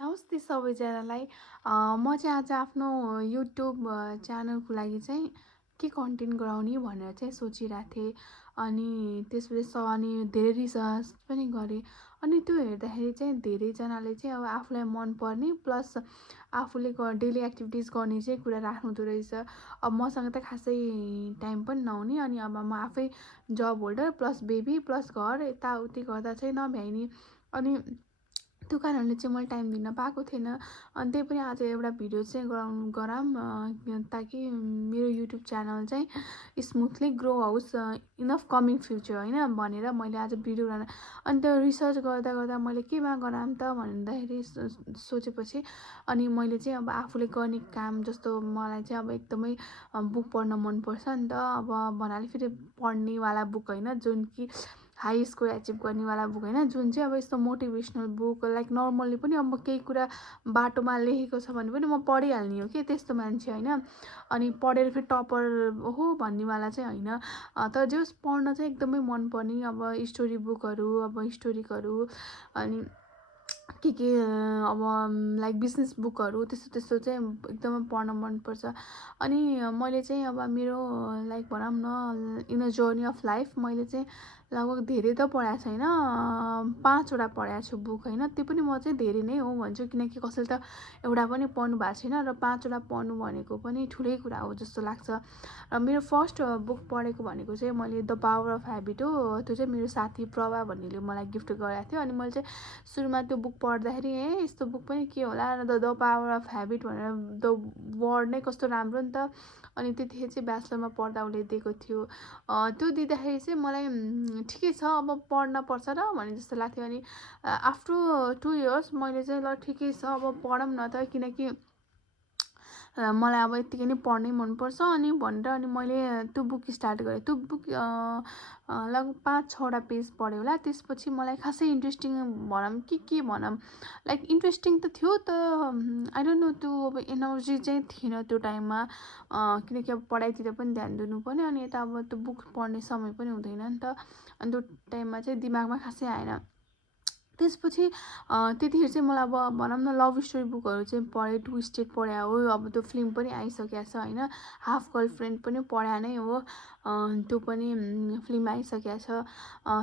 नमस्ते सबैजनालाई। म चाहिँ आज आफ्नो युट्युब च्यानलको लागि चाहिँ के कन्टेन्ट गराउने भनेर चाहिँ सोचिरहेको थिएँ। अनि त्यसपछि अनि धेरै रिसर्च पनि गरेँ। अनि त्यो हेर्दाखेरि चाहिँ धेरैजनाले चाहिँ अब आफूलाई मनपर्ने प्लस आफूले डेली एक्टिभिटिज गर्ने चाहिँ कुरा राख्नुहुँदो रहेछ। अब मसँग त खासै टाइम पनि नहुने, अनि अब म आफै job holder plus baby plus घर यताउति गर्दा चाहिँ नभ्याइने। अनि त्यो कारणले चाहिँ मैले टाइम दिन पाएको थिएन। अनि त्यही पनि आज एउटा भिडियो चाहिँ ताकि मेरो युट्युब च्यानल चाहिँ स्मुथली ग्रो होस् इनफ कमिङ फ्युचर होइन भनेर मैले आज भिडियो बनाएँ। अनि त्यो रिसर्च गर्दा गर्दा मैले केमा गराऊँ त भन्दाखेरि सोचेपछि अनि मैले चाहिँ अब आफूले गर्ने काम जस्तो मलाई चाहिँ अब एकदमै बुक पढ्न मनपर्छ नि त। अब भन्नाले फेरि पढ्नेवाला बुक होइन, जुन कि हाई स्कोर एचिभ गर्नेवाला बुक होइन, जुन चाहिँ अब यस्तो मोटिभेसनल बुक लाइक नर्मल्ली पनि अब केही कुरा बाटोमा लेखेको छ भने पनि म पढिहाल्ने हो कि त्यस्तो मान्छे होइन। अनि पढेर फेरि टपर हो भन्नेवाला चाहिँ होइन। तर जे होस् पढ्न चाहिँ एकदमै मनपर्ने अब स्टोरी बुकहरू, अब स्टोरीहरू, अनि के अब लाइक बिजनेस बुकहरू त्यस्तो त्यस्तो चाहिँ एकदमै पढ्न मनपर्छ। अनि मैले चाहिँ अब मेरो लाइक भनौँ न in a journey of life मैले चाहिँ लगभग धेरै त पढाएको छैन, 5वटा पढाएको छु बुक होइन। त्यो पनि म चाहिँ धेरै नै हो भन्छु, किनकि कसैले त एउटा पनि पढ्नु भएको छैन र 5वटा पढ्नु भनेको पनि ठुलै कुरा हो जस्तो लाग्छ। र मेरो फर्स्ट बुक पढेको भनेको चाहिँ मैले द पावर अफ ह्याबिट हो। त्यो चाहिँ मेरो साथी प्रभा भन्नेले मलाई गिफ्ट गरेको थियो। अनि मैले चाहिँ सुरुमा त्यो बुक पढ्दाखेरि यस्तो बुक पनि के होला र द पावर अफ ह्याबिट भनेर द वर्ड नै कस्तो राम्रो नि त। अनि त्यतिखेर चाहिँ ब्याचलरमा पढ्दा उसले दिएको थियो। त्यो दिँदाखेरि चाहिँ मलाई ठिकै छ अब पढ्न पर्छ र भने जस्तो लाग्थ्यो। अनि आफ्टर 2 इयर्स मैले चाहिँ ल ठिकै छ अब पढौँ न त, किनकि मलाई अब यत्तिकै नै पढ्नै मनपर्छ अनि भनेर अनि मैले त्यो बुक स्टार्ट गरेँ। त्यो बुक लगभग 5-6वटा पेज पढ्यो होला। त्यसपछि मलाई खासै इन्ट्रेस्टिङ भनौँ कि के भनौँ, लाइक इन्ट्रेस्टिङ त थियो त आई डोन्ट नो, त्यो अब एनर्जी चाहिँ थिएन त्यो टाइममा, किनकि अब पढाइतिर पनि ध्यान दिनुपर्ने अनि यता अब त्यो बुक पढ्ने समय पनि हुँदैन नि त। अनि त्यो टाइममा चाहिँ दिमागमा खासै आएन। त्यसपछि त्यतिखेर चाहिँ मलाई अब भनौँ न लभ स्टोरी बुकहरू चाहिँ पढेँ, टु स्टेट पढाए हो, अब त्यो फिल्म पनि आइसकेको छ होइन। हाफ गर्लफ्रेन्ड पनि पढाए नै हो, त्यो पनि फिल्म आइसकेको छ।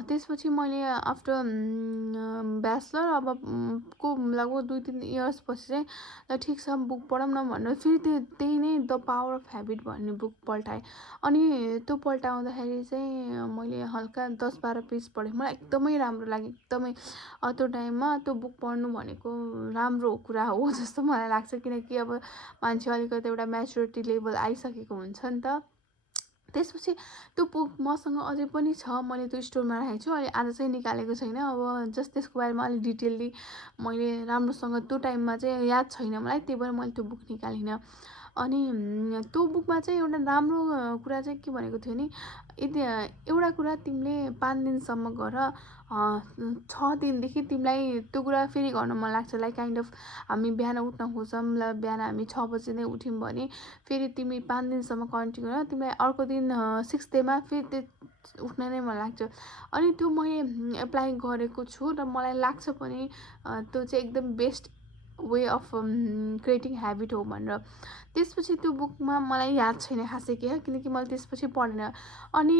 त्यसपछि मैले आफ्टर ब्याचलर अब को लगभग 2-3 इयर्स पछि चाहिँ ल ठिक छ बुक पढौँ न भनेर फेरि त्यही नै द पावर अफ ह्याबिट भन्ने बुक पल्टाएँ। अनि त्यो पल्टाउँदाखेरि चाहिँ मैले हल्का 10-12 पेज पढेँ, मलाई एकदमै राम्रो लाग्यो एकदमै। त्यो टाइममा त्यो बुक पढ्नु भनेको राम्रो कुरा हो जस्तो मलाई लाग्छ, किनकि अब मान्छे अलिकति एउटा म्याच्योरिटी लेभल आइसकेको हुन्छ नि त। त्यसपछि त्यो बुक मसँग अझै पनि छ, मैले त्यो स्टोरमा राखेको छु। अहिले आज चाहिँ निकालेको छैन, अब जस्ट त्यसको बारेमा अलिक डिटेलली मैले राम्रोसँग त्यो टाइममा चाहिँ याद छैन मलाई, त्यही भएर मैले त्यो बुक निकालिनँ। अनि त्यो बुकमा चाहिँ एउटा राम्रो कुरा चाहिँ के भनेको थियो नि, यदि एउटा कुरा तिमीले 5 दिनसम्म गर, 6 दिनदेखि तिमीलाई त्यो कुरा फेरि गर्न मन लाग्छ, लाइक काइन्ड अफ हामी बिहान उठ्न खोज्छौँ, ल बिहान हामी 6 बजी नै उठ्यौँ भने फेरि तिमी 5 दिनसम्म कन्टिन्यू गर, तिमीलाई अर्को दिन 6th डेमा फेरि त्यो उठ्न नै मन लाग्छ। अनि त्यो मैले एप्लाई गरेको छु र मलाई लाग्छ पनि त्यो चाहिँ एकदम best way of creating habit हो भनेर। त्यसपछि त्यो बुकमा मलाई याद छैन खासै के, किनकि मैले त्यसपछि पढेन। अनि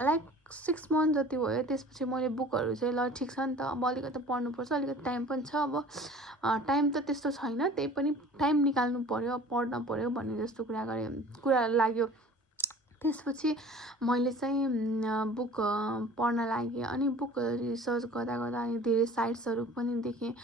लाइक 6 मन्थ जति भयो, त्यसपछि मैले बुकहरू चाहिँ ल ठिक छ नि त अब अलिकति पढ्नुपर्छ, अलिकति टाइम पनि छ, अब टाइम त त्यस्तो छैन, त्यही पनि टाइम निकाल्नु पऱ्यो, पढ्न पऱ्यो भन्ने जस्तो कुरा लाग्यो। त्यसपछि मैले चाहिँ बुक पढ्न लागेँ। अनि बुक रिसर्च गर्दा गर्दा अनि धेरै साइट्सहरू पनि देखेँ।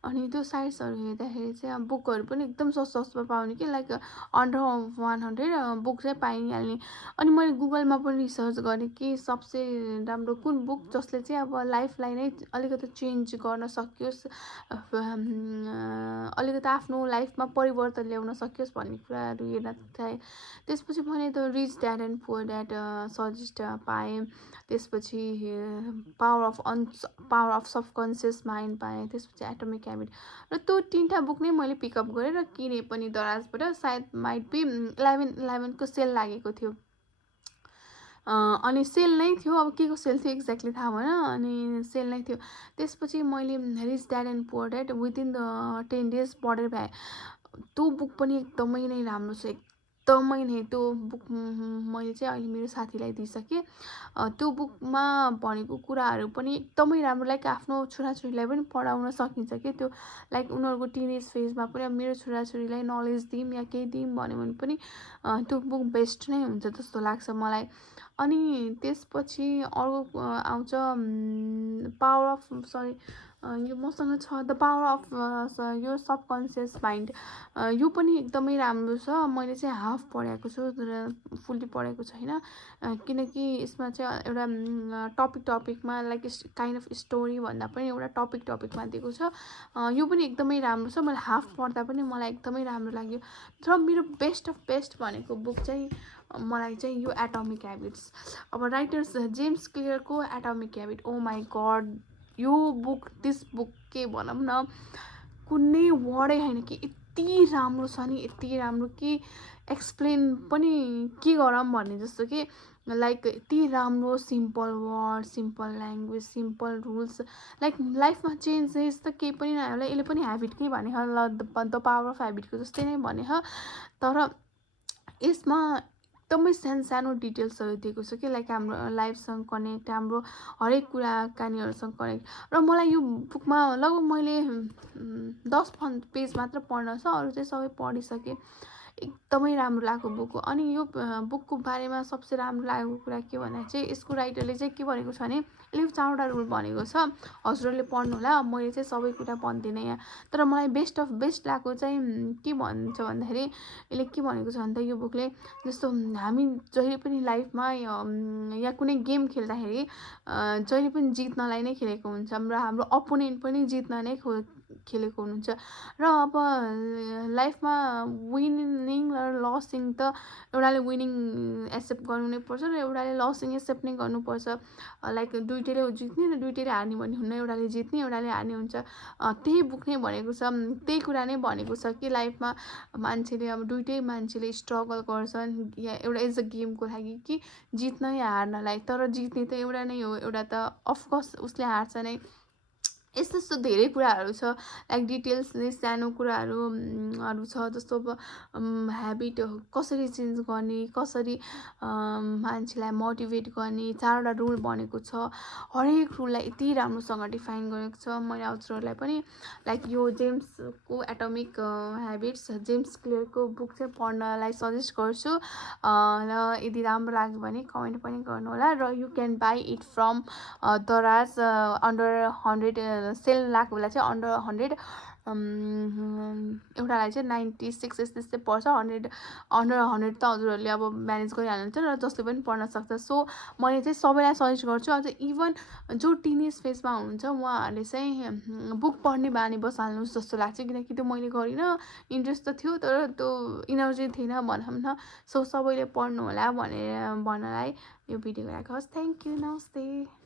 अनि त्यो साइट्सहरू हेर्दाखेरि चाहिँ अब बुकहरू पनि एकदम सस्तोमा पाउने कि, लाइक अन्डर 100 बुक चाहिँ पाइहाल्ने। अनि मैले गुगलमा पनि रिसर्च गरेँ कि सबसे राम्रो कुन बुक जसले चाहिँ अब लाइफलाई नै अलिकति चेन्ज गर्न सकियोस्, अलिकति आफ्नो लाइफमा परिवर्तन ल्याउन सकियोस् भन्ने कुराहरू हेर्न चाहेँ। त्यसपछि मैले त rich dad and poor dad suggest पाएँ। त्यसपछि पावर अफ सबकन्सियस माइन्ड पाएँ। त्यसपछि एटोमिक ह्याबिट, र त्यो 3टा बुक नै मैले पिकअप गरेँ र किनेँ पनि दराजबाट। सायद माइट बी 11-11 को सेल लागेको थियो। अनि सेल नै थियो, अब के को सेल थियो एक्ज्याक्टली थाहा भएन, अनि सेल नै थियो। त्यसपछि मैले rich dad and poor dad within the 10 days पढेर भ्याएँ। त्यो बुक पनि एकदमै नै राम्रो छ, एकदमै नै। त्यो बुक मैले चाहिँ अहिले मेरो साथीलाई दिइसकेँ। त्यो बुकमा भनेको कुराहरू पनि एकदमै राम्रो, लाइक आफ्नो छोराछोरीलाई पनि पढाउन सकिन्छ कि त्यो, लाइक उनीहरूको टिनेज फेजमा पनि अब मेरो छोराछोरीलाई नलेज दिउँ या केही दिउँ भन्यो भने पनि त्यो बुक बेस्ट नै हुन्छ जस्तो लाग्छ मलाई। अनि त्यसपछि अर्को आउँछ पावर अफ सरी यो मसँग छ द पावर अफ यो सबकन्सियस माइन्ड। यो पनि एकदमै राम्रो छ। मैले चाहिँ हाफ पढेको छु तर फुल्ली पढेको छैन, किनकि यसमा चाहिँ एउटा टपिकमा लाइक काइन्ड अफ स्टोरी भन्दा पनि एउटा टपिकमा दिएको छ। यो पनि एकदमै राम्रो छ। मैले हाफ पढ्दा पनि मलाई एकदमै राम्रो लाग्यो। र मेरो बेस्ट अफ बेस्ट भनेको बुक चाहिँ मलाई चाहिँ यो एटोमिक ह्याबिट्स। अब राइटर्स जेम्स क्लियरको atomic habit, oh my god, यो बुक के भनौँ न, कुनै वर्डै होइन कि यति राम्रो छ नि, यति राम्रो कि एक्सप्लेन पनि के गरौँ भन्ने जस्तो कि, लाइक यति राम्रो, simple word, simple language, simple rules, like लाइफमा चेन्जेस त केही पनि नआयो होला। यसले पनि ह्याबिटकै भने ल द पावर अफ ह्याबिटको जस्तै नै भने, तर यसमा एकदमै सानो डिटेल्सहरू दिएको छ कि, लाइक हाम्रो लाइफसँग कनेक्ट, हाम्रो हरेक कुराकानीहरूसँग कनेक्ट। र मलाई यो बुकमा लगभग मैले 10 पेज मात्र पढ्न छ, अरू चाहिँ सबै पढिसकेँ। एकदमै राम्रो लाग्यो बुक। अनि यो बुकको बारेमा सबसे राम्रो लागेको कुरा के भन्दा चाहिँ यसको राइटरले चाहिँ के भनेको छ भने, यसले 4वटा रुल भनेको छ, हजुरहरूले पढ्नु होला, मैले चाहिँ सबै कुरा भन्दिनँ यहाँ। तर मलाई बेस्ट अफ बेस्ट लागेको चाहिँ के भन्छ भन्दाखेरि, यसले के भनेको छ भन्दा यो बुकले, जस्तो हामी जहिले पनि लाइफमा या कुनै गेम खेल्दाखेरि जहिले पनि जित्नलाई नै खेलेको हुन्छौँ र हाम्रो अपोनेन्ट पनि जित्न नै खेलेको हुनुहुन्छ। र अब लाइफमा विनिङ र लसिङ त एउटाले विनिङ एक्सेप्ट गर्नु नै पर्छ र एउटाले लसिङ एक्सेप्ट नै गर्नुपर्छ। लाइक दुइटैले जित्ने र दुइटैले हार्ने भन्ने हुन्न, एउटाले जित्ने एउटाले हार्ने हुन्छ। त्यही बुक नै भनेको छ, त्यही कुरा नै भनेको छ कि लाइफमा मान्छेले अब दुइटै मान्छेले स्ट्रगल गर्छन् या एउटा एज अ गेमको लागि कि जित्न या हार्नलाई, तर जित्ने त एउटा नै हो, एउटा त अफकोर्स उसले हार्छ नै। यस्तो धेरै कुराहरू छ, लाइक डिटेल्सले सानो कुराहरू छ, जस्तो अब ह्याबिट कसरी चेन्ज गर्ने, कसरी मान्छेलाई मोटिभेट गर्ने, 4वटा रुल भनेको छ। हरेक रुललाई यति राम्रोसँग डिफाइन गरेको छ। मैले हजुरहरूलाई पनि लाइक यो जेम्सको एटोमिक ह्याबिट्स, जेम्स क्लियरको बुक चाहिँ पढ्नलाई सजेस्ट गर्छु। र यदि राम्रो लाग्यो भने कमेन्ट पनि गर्नुहोला। र you can by it from दराज अन्डर 100, सेल लागेको बेला चाहिँ अन्डर 100, एउटालाई चाहिँ 96 यस्तै पर्छ। अन्डर 100 त हजुरहरूले अब म्यानेज गरिहाल्नुहुन्छ र जसले पनि पढ्न सक्छ। सो मैले चाहिँ सबैलाई सजेस्ट गर्छु, अझ इभन जो टिनेज फेजमा हुनुहुन्छ उहाँहरूले चाहिँ बुक पढ्ने बानी बसाल्नुहोस् जस्तो लाग्छ, किनकि त्यो मैले गरिनँ, इन्ट्रेस्ट त थियो तर त्यो इनर्जी थिएन भनौँ न। सो सबैले पढ्नु होला भनेर भन्नलाई यो भिडियो राखेको होस्। थ्याङ्क यू, नमस्ते।